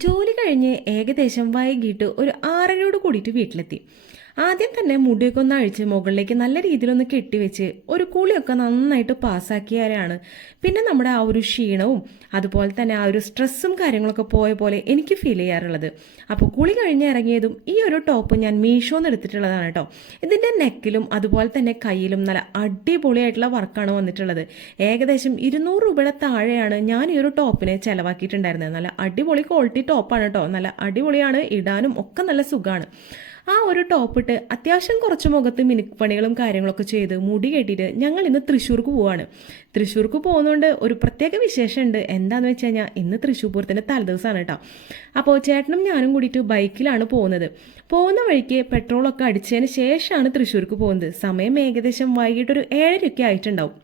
ജോലി കഴിഞ്ഞ് ഏകദേശം വൈകിട്ട് ഒരു 6:30 കൂടിയിട്ട് വീട്ടിലെത്തി. ആദ്യം തന്നെ മുടിയൊക്കെ ഒന്ന് അഴിച്ച് മുകളിലേക്ക് നല്ല രീതിയിലൊന്ന് കെട്ടിവെച്ച് ഒരു കുളിയൊക്കെ നന്നായിട്ട് പാസ്സാക്കിയാലാണ് പിന്നെ നമ്മുടെ ആ ഒരു ക്ഷീണവും അതുപോലെ തന്നെ ആ ഒരു സ്ട്രെസ്സും കാര്യങ്ങളൊക്കെ പോയ പോലെ എനിക്ക് ഫീൽ ചെയ്യാറുള്ളത്. അപ്പോൾ കുളി കഴിഞ്ഞ് ഇറങ്ങിയതും ഈ ഒരു ടോപ്പ് ഞാൻ മീഷോന്ന് എടുത്തിട്ടുള്ളതാണ് കേട്ടോ. ഇതിൻ്റെ നെക്കിലും അതുപോലെ തന്നെ കയ്യിലും നല്ല അടിപൊളിയായിട്ടുള്ള വർക്കാണ് വന്നിട്ടുള്ളത്. ഏകദേശം 200 രൂപയുടെ താഴെയാണ് ഞാൻ ഈ ഒരു ടോപ്പിന് ചിലവാക്കിയിട്ടുണ്ടായിരുന്നത്. നല്ല അടിപൊളി ക്വാളിറ്റി ടോപ്പാണ് കേട്ടോ. നല്ല അടിപൊളിയാണ്, ഇടാനും ഒക്കെ നല്ല സുഖമാണ്. ആ ഒരു ടോപ്പിട്ട് അത്യാവശ്യം കുറച്ച് മുഖത്ത് മിനുപ്പണികളും കാര്യങ്ങളൊക്കെ ചെയ്ത് മുടി കെട്ടിയിട്ട് ഞങ്ങൾ ഇന്ന് തൃശ്ശൂർക്ക് പോവാണ്. തൃശ്ശൂർക്ക് പോകുന്നതുകൊണ്ട് ഒരു പ്രത്യേക വിശേഷമുണ്ട്. എന്താണെന്ന് വെച്ച് കഴിഞ്ഞാൽ ഇന്ന് തൃശ്ശൂർ പൂരത്തിൻ്റെ തലേദിവസമാണ് കേട്ടോ. അപ്പോൾ ചേട്ടനും ഞാനും കൂടിയിട്ട് ബൈക്കിലാണ് പോകുന്നത്. പോകുന്ന വഴിക്ക് പെട്രോളൊക്കെ അടിച്ചതിന് ശേഷമാണ് തൃശ്ശൂർക്ക് പോകുന്നത്. സമയം ഏകദേശം വൈകിട്ടൊരു 7:30 ആയിട്ടുണ്ടാവും.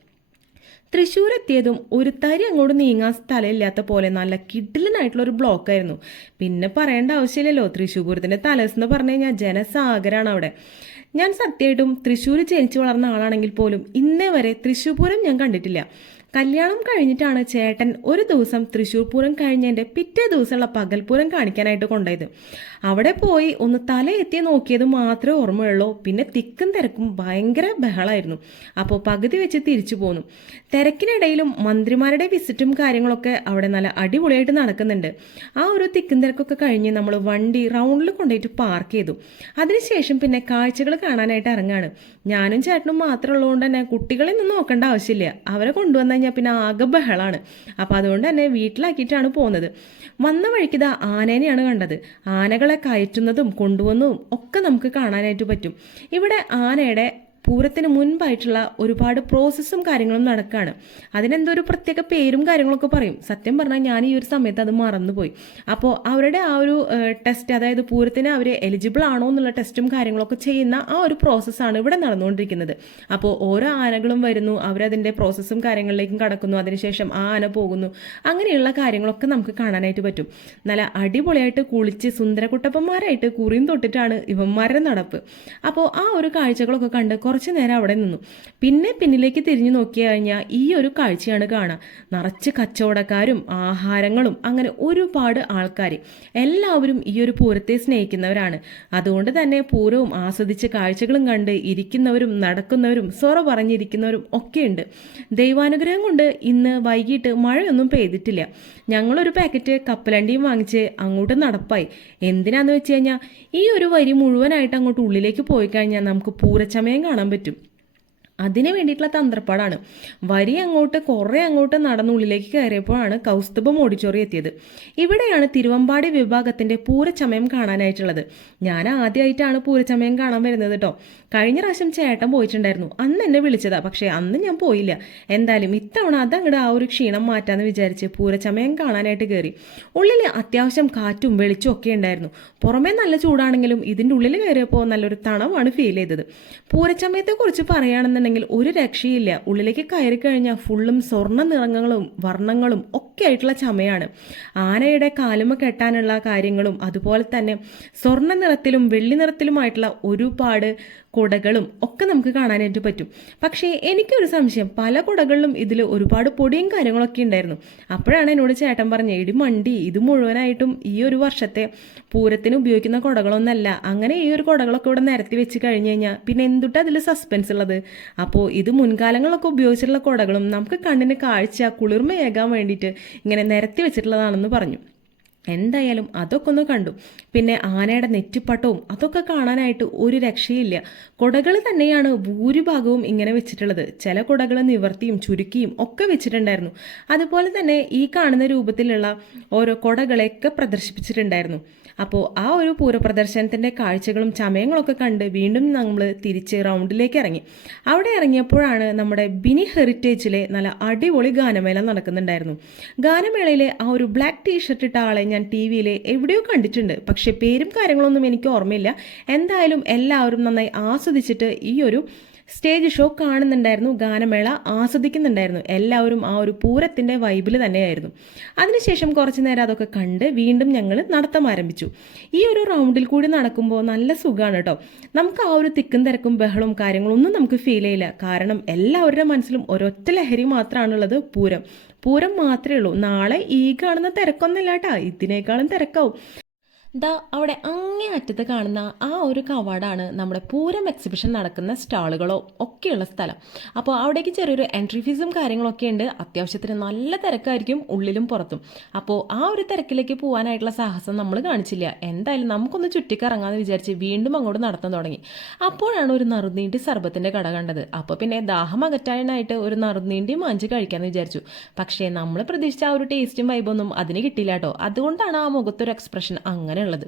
തൃശ്ശൂർ എത്തിയതും ഒരു തരി അങ്ങോട്ട് നീങ്ങാൻ സ്ഥലമില്ലാത്ത പോലെ നല്ല കിഡിലനായിട്ടുള്ള ഒരു ബ്ലോക്കായിരുന്നു. പിന്നെ പറയേണ്ട ആവശ്യമില്ലല്ലോ, തൃശ്ശൂർ പൂരത്തിൻ്റെ തലേന്ന് പറഞ്ഞു കഴിഞ്ഞാൽ ജനസാഗരമാണ് അവിടെ. ഞാൻ സത്യമായിട്ടും തൃശ്ശൂർ ജനിച്ചു വളർന്ന ആളാണെങ്കിൽ പോലും ഇന്നേ വരെ തൃശ്ശൂർ പൂരം ഞാൻ കണ്ടിട്ടില്ല. കല്യാണം കഴിഞ്ഞിട്ടാണ് ചേട്ടൻ ഒരു ദിവസം തൃശ്ശൂർ പൂരം കഴിഞ്ഞതിൻ്റെ പിറ്റേ ദിവസമുള്ള പകൽപൂരം കാണിക്കാനായിട്ട് കൊണ്ടുപോയത്. അവിടെ പോയി ഒന്ന് തലയെത്തി നോക്കിയത് മാത്രമേ ഓർമ്മയുള്ളൂ. പിന്നെ തിക്കും തിരക്കും ഭയങ്കര ബഹളമായിരുന്നു. അപ്പോൾ പകുതി വെച്ച് തിരിച്ചു പോന്നു. തിരക്കിനിടയിലും മന്ത്രിമാരുടെ വിസിറ്റും കാര്യങ്ങളൊക്കെ അവിടെ നല്ല അടിപൊളിയായിട്ട് നടക്കുന്നുണ്ട്. ആ ഒരു തിക്കും തിരക്കൊക്കെ കഴിഞ്ഞ് നമ്മൾ വണ്ടി റൗണ്ടിൽ കൊണ്ടുപോയിട്ട് പാർക്ക് ചെയ്തു. അതിനുശേഷം പിന്നെ കാഴ്ചകൾ കാണാനായിട്ട് ഇറങ്ങാണ്. ഞാനും ചേട്ടനും മാത്രമേ ഉള്ളതുകൊണ്ട് തന്നെ കുട്ടികളെ ഒന്നും നോക്കേണ്ട ആവശ്യമില്ല. അവരെ കൊണ്ടുവന്ന് കഴിഞ്ഞാൽ പിന്നെ ആകെ ബഹളാണ്. അപ്പം അതുകൊണ്ട് തന്നെ വീട്ടിലാക്കിയിട്ടാണ് പോകുന്നത്. വന്ന വഴിക്ക് ഇതാ ആനേനെയാണ് കണ്ടത്. ആനകളെ കയറ്റുന്നതും കൊണ്ടുവന്നതും ഒക്കെ നമുക്ക് കാണാനായിട്ട് പറ്റും. ഇവിടെ ആനയുടെ പൂരത്തിന് മുൻപായിട്ടുള്ള ഒരുപാട് പ്രോസസ്സും കാര്യങ്ങളും നടക്കുകയാണ്. അതിനെന്തോ ഒരു പ്രത്യേക പേരും കാര്യങ്ങളൊക്കെ പറയും. സത്യം പറഞ്ഞാൽ ഞാൻ ഈ ഒരു സമയത്ത് അത് മറന്നുപോയി. അപ്പോൾ അവരുടെ ആ ഒരു ടെസ്റ്റ്, അതായത് പൂരത്തിന് അവർ എലിജിബിൾ ആണോ എന്നുള്ള ടെസ്റ്റും കാര്യങ്ങളൊക്കെ ചെയ്യുന്ന ആ ഒരു പ്രോസസ്സാണ് ഇവിടെ നടന്നുകൊണ്ടിരിക്കുന്നത്. അപ്പോൾ ഓരോ ആനകളും വരുന്നു, അവരതിൻ്റെ പ്രോസസ്സും കാര്യങ്ങളിലേക്കും കടക്കുന്നു. അതിനുശേഷം ആ ആന പോകുന്നു. അങ്ങനെയുള്ള കാര്യങ്ങളൊക്കെ നമുക്ക് കാണാനായിട്ട് പറ്റും. നല്ല അടിപൊളിയായിട്ട് കുളിച്ച് സുന്ദരകുട്ടപ്പന്മാരായിട്ട് കുറിയും തൊട്ടിട്ടാണ് ഇവന്മാരുടെ നടപ്പ്. അപ്പോൾ ആ ഒരു കാഴ്ചകളൊക്കെ കണ്ട് കുറച്ച് നേരം അവിടെ നിന്നു. പിന്നെ പിന്നിലേക്ക് തിരിഞ്ഞു നോക്കി കഴിഞ്ഞാൽ ഈ ഒരു കാഴ്ചയാണ് കാണാം. നിറച്ച് കച്ചവടക്കാരും ആഹാരങ്ങളും അങ്ങനെ ഒരുപാട് ആൾക്കാർ. എല്ലാവരും ഈ ഒരു പൂരത്തെ സ്നേഹിക്കുന്നവരാണ്. അതുകൊണ്ട് തന്നെ പൂരവും ആസ്വദിച്ച് കാഴ്ചകളും കണ്ട് ഇരിക്കുന്നവരും നടക്കുന്നവരും സൊറ പറഞ്ഞിരിക്കുന്നവരും ഒക്കെയുണ്ട്. ദൈവാനുഗ്രഹം കൊണ്ട് ഇന്ന് വൈകിട്ട് മഴയൊന്നും പെയ്തിട്ടില്ല. ഞങ്ങളൊരു പാക്കറ്റ് കപ്പലണ്ടിയും വാങ്ങിച്ച് അങ്ങോട്ട് നടപ്പായി. എന്തിനാന്ന് വെച്ച് കഴിഞ്ഞാൽ ഈ ഒരു വരി മുഴുവനായിട്ട് അങ്ങോട്ട് ഉള്ളിലേക്ക് പോയി കഴിഞ്ഞാൽ നമുക്ക് പൂരച്ചമയം കാണാൻ പറ്റും. അതിന് വേണ്ടിയിട്ടുള്ള തന്ത്രപ്പാടാണ്. വരി അങ്ങോട്ട് കുറേ അങ്ങോട്ട് നടന്നുള്ളിലേക്ക് കയറിയപ്പോഴാണ് കൗസ്തുഭം ഓഡിറ്റോറിയം എത്തിയത്. ഇവിടെയാണ് തിരുവമ്പാടി വിഭാഗത്തിൻ്റെ പൂരച്ചമയം കാണാനായിട്ടുള്ളത്. ഞാൻ ആദ്യമായിട്ടാണ് പൂരച്ചമയം കാണാൻ വരുന്നത് കേട്ടോ. കഴിഞ്ഞ പ്രാവശ്യം ചേട്ടൻ പോയിട്ടുണ്ടായിരുന്നു. അന്ന് എന്നെ വിളിച്ചതാ, പക്ഷേ അന്ന് ഞാൻ പോയില്ല. എന്തായാലും ഇത്തവണ അതങ്ങോട്ട് ആ ഒരു ക്ഷീണം മാറ്റാന്ന് വിചാരിച്ച് പൂരച്ചമയം കാണാനായിട്ട് കയറി. ഉള്ളിൽ അത്യാവശ്യം കാറ്റും വെളിച്ചവും ഒക്കെ ഉണ്ടായിരുന്നു. പുറമേ നല്ല ചൂടാണെങ്കിലും ഇതിൻ്റെ ഉള്ളിൽ കയറിയപ്പോൾ നല്ലൊരു തണവാണ് ഫീൽ ചെയ്തത്. പൂരച്ചമയത്തെക്കുറിച്ച് പറയുകയാണെന്നുണ്ടെങ്കിൽ ഒരു രക്ഷയില്ല. ഉള്ളിലേക്ക് കയറി കഴിഞ്ഞാൽ ഫുള്ളും സ്വർണ്ണ നിറങ്ങളും വർണ്ണങ്ങളും ഒക്കെ ആയിട്ടുള്ള ചമയാണ്. ആനയുടെ കാലുമ കെട്ടാനുള്ള കാര്യങ്ങളും അതുപോലെ തന്നെ സ്വർണ്ണ നിറത്തിലും വെള്ളി നിറത്തിലുമായിട്ടുള്ള ഒരുപാട് കുടകളും ഒക്കെ നമുക്ക് കാണാനായിട്ട് പറ്റും. പക്ഷേ എനിക്കൊരു സംശയം, പല കുടകളിലും ഇതിൽ ഒരുപാട് പൊടിയും കാര്യങ്ങളൊക്കെ ഉണ്ടായിരുന്നു. അപ്പോഴാണ് എന്നോട് ചേട്ടൻ പറഞ്ഞത്, എടി മണ്ടി, ഇത് മുഴുവനായിട്ടും ഈ ഒരു വർഷത്തെ പൂരത്തിന് ഉപയോഗിക്കുന്ന കുടകളൊന്നല്ല. അങ്ങനെ ഈ ഒരു കുടകളൊക്കെ ഇവിടെ നിരത്തി വെച്ച് കഴിഞ്ഞ് കഴിഞ്ഞാൽ പിന്നെ എന്തുട്ടാ അതിൽ സസ്പെൻസ് ഉള്ളത്? അപ്പോൾ ഇത് മുൻകാലങ്ങളിലൊക്കെ ഉപയോഗിച്ചിട്ടുള്ള കുടകളും നമുക്ക് കണ്ണിന് കാഴ്ച കുളിർമയേകാൻ വേണ്ടിയിട്ട് ഇങ്ങനെ നിരത്തി വെച്ചിട്ടുള്ളതാണെന്ന് പറഞ്ഞു. എന്തായാലും അതൊക്കെ ഒന്ന് കണ്ടു. പിന്നെ ആനയുടെ നെറ്റിപ്പട്ടവും അതൊക്കെ കാണാനായിട്ട് ഒരു രക്ഷയില്ല. കുടകൾ തന്നെയാണ് ഭൂരിഭാഗവും ഇങ്ങനെ വെച്ചിട്ടുള്ളത്. ചില കുടകൾ നിവർത്തിയും ചുരുക്കിയും ഒക്കെ വെച്ചിട്ടുണ്ടായിരുന്നു. അതുപോലെ തന്നെ ഈ കാണുന്ന രൂപത്തിലുള്ള ഓരോ കുടകളെയൊക്കെ പ്രദർശിപ്പിച്ചിട്ടുണ്ടായിരുന്നു. അപ്പോൾ ആ ഒരു പൂരപ്രദർശനത്തിൻ്റെ കാഴ്ചകളും ചമയങ്ങളൊക്കെ കണ്ട് വീണ്ടും നമ്മൾ തിരിച്ച് റൗണ്ടിലേക്ക് ഇറങ്ങി. അവിടെ ഇറങ്ങിയപ്പോഴാണ് നമ്മുടെ ബിനി ഹെറിറ്റേജിലെ നല്ല അടിപൊളി ഗാനമേള നടക്കുന്നുണ്ടായിരുന്നു. ഗാനമേളയിലെ ആ ഒരു ബ്ലാക്ക് ടീഷർട്ട് ഇട്ട ആളെ ഞാൻ ടി വിയിൽ എവിടെയോ കണ്ടിട്ടുണ്ട്, പക്ഷേ പേരും കാര്യങ്ങളൊന്നും എനിക്ക് ഓർമ്മയില്ല. എന്തായാലും എല്ലാവരും നന്നായി ആസ്വദിച്ചിട്ട് ഈ ഒരു സ്റ്റേജ് ഷോ കാണുന്നുണ്ടായിരുന്നു, ഗാനമേള ആസ്വദിക്കുന്നുണ്ടായിരുന്നു. എല്ലാവരും ആ ഒരു പൂരത്തിൻ്റെ വൈബിൽ തന്നെയായിരുന്നു. അതിനുശേഷം കുറച്ച് നേരം അതൊക്കെ കണ്ട് വീണ്ടും ഞങ്ങൾ നടത്തം ആരംഭിച്ചു. ഈ ഒരു റൗണ്ടിൽ കൂടി നടക്കുമ്പോൾ നല്ല സുഖമാണ് കേട്ടോ. നമുക്ക് ആ ഒരു തിക്കും തിരക്കും ബഹളവും കാര്യങ്ങളൊന്നും നമുക്ക് ഫീൽ ചെയ്യില്ല. കാരണം എല്ലാവരുടെ മനസ്സിലും ഒരൊറ്റ ലഹരി മാത്രമാണുള്ളത്, പൂരം. പൂരം മാത്രമേ ഉള്ളൂ. നാളെ ഈ കാണുന്ന തിരക്കൊന്നുമില്ല കേട്ടാ, ഇതിനേക്കാളും തിരക്കാവും. ദാ അവിടെ അങ്ങേ അറ്റത്ത് കാണുന്ന ആ ഒരു കവാടാണ് നമ്മുടെ പൂരം എക്സിബിഷൻ നടക്കുന്ന സ്റ്റാളുകളോ ഒക്കെയുള്ള സ്ഥലം. അപ്പോൾ അവിടേക്ക് ചെറിയൊരു എൻട്രി ഫീസും കാര്യങ്ങളൊക്കെ ഉണ്ട്. അത്യാവശ്യത്തിന് നല്ല തിരക്കായിരിക്കും ഉള്ളിലും പുറത്തും. അപ്പോൾ ആ ഒരു തിരക്കിലേക്ക് പോകാനായിട്ടുള്ള സാഹസം നമ്മൾ കാണിച്ചില്ല. എന്തായാലും നമുക്കൊന്ന് ചുറ്റിക്കറങ്ങാമെന്ന് വിചാരിച്ച് വീണ്ടും അങ്ങോട്ട് നടത്താൻ തുടങ്ങി. അപ്പോഴാണ് ഒരു നറുനീണ്ടി സർബത്തിൻ്റെ കട കണ്ടത്. അപ്പോൾ പിന്നെ ദാഹം അകറ്റാനായിട്ട് ഒരു നറുനീണ്ടി മാഞ്ചി കഴിക്കാമെന്ന് വിചാരിച്ചു. പക്ഷേ നമ്മൾ പ്രതീക്ഷിച്ച ആ ഒരു ടേസ്റ്റും വൈബൊന്നും അതിന് കിട്ടിയില്ല കേട്ടോ. അതുകൊണ്ടാണ് ആ മുഖത്തൊരു എക്സ്പ്രഷൻ അങ്ങനെ ഉള്ളത്.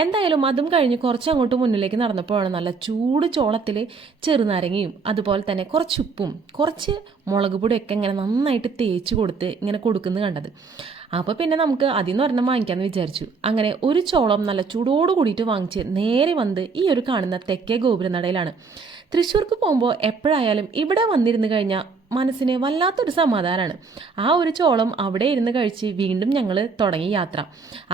എന്തായാലും അതും കഴിഞ്ഞ് കുറച്ച് അങ്ങോട്ട് മുന്നിലേക്ക് നടന്നപ്പോഴാണ് നല്ല ചൂട് ചോളത്തിൽ ചെറുനാരങ്ങയും അതുപോലെ തന്നെ കുറച്ച് ഉപ്പും കുറച്ച് മുളക് പൊടിയൊക്കെ ഇങ്ങനെ നന്നായിട്ട് തേച്ച് കൊടുത്ത് ഇങ്ങനെ കൊടുക്കുന്നത് കണ്ടത്. അപ്പോൾ പിന്നെ നമുക്ക് അതിൽ നിന്ന് ഒരെണ്ണം വാങ്ങിക്കാമെന്ന് വിചാരിച്ചു. അങ്ങനെ ഒരു ചോളം നല്ല ചൂടോട് കൂടിയിട്ട് വാങ്ങിച്ച് നേരെ വന്ന് ഈ ഒരു കാണുന്ന തെക്കേ ഗോപുരനടയിലാണ്. തൃശ്ശൂർക്ക് പോകുമ്പോൾ എപ്പോഴായാലും ഇവിടെ വന്നിരുന്ന് കഴിഞ്ഞാൽ മനസ്സിന് വല്ലാത്തൊരു സമാധാനമാണ്. ആ ഒരു ചോളം അവിടെ ഇരുന്ന് കഴിച്ച് വീണ്ടും ഞങ്ങൾ തുടങ്ങി യാത്ര.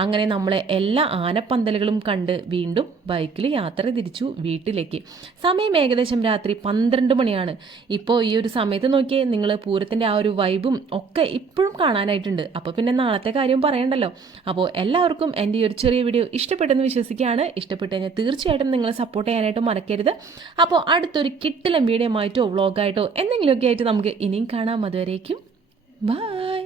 അങ്ങനെ നമ്മളെ എല്ലാ ആനപ്പന്തലുകളും കണ്ട് വീണ്ടും ബൈക്കിൽ യാത്ര തിരിച്ചു വീട്ടിലേക്ക്. സമയം ഏകദേശം രാത്രി 12 മണിയാണ്. ഇപ്പോൾ ഈ ഒരു സമയത്ത് നോക്കിയേ നിങ്ങൾ പൂരത്തിൻ്റെ ആ ഒരു വൈബും ഒക്കെ ഇപ്പോഴും കാണാനായിട്ടുണ്ട്. അപ്പോൾ പിന്നെ നാളത്തെ കാര്യം പറയണ്ടല്ലോ. അപ്പോൾ എല്ലാവർക്കും എൻ്റെ ഈ ഒരു ചെറിയ വീഡിയോ ഇഷ്ടപ്പെട്ടെന്ന് വിശ്വസിക്കുകയാണ്. ഇഷ്ടപ്പെട്ട് കഴിഞ്ഞാൽ തീർച്ചയായിട്ടും നിങ്ങൾ സപ്പോർട്ട് ചെയ്യാനായിട്ട് മറക്കരുത്. അപ്പോൾ അടുത്തൊരു കിട്ടിലം വീഡിയോ ആയിട്ടോ വ്ളോഗായിട്ടോ എന്തെങ്കിലുമൊക്കെ ആയിട്ട് നമുക്ക് ഇനിയും കാണാം. അതുവരേക്കും ബൈ.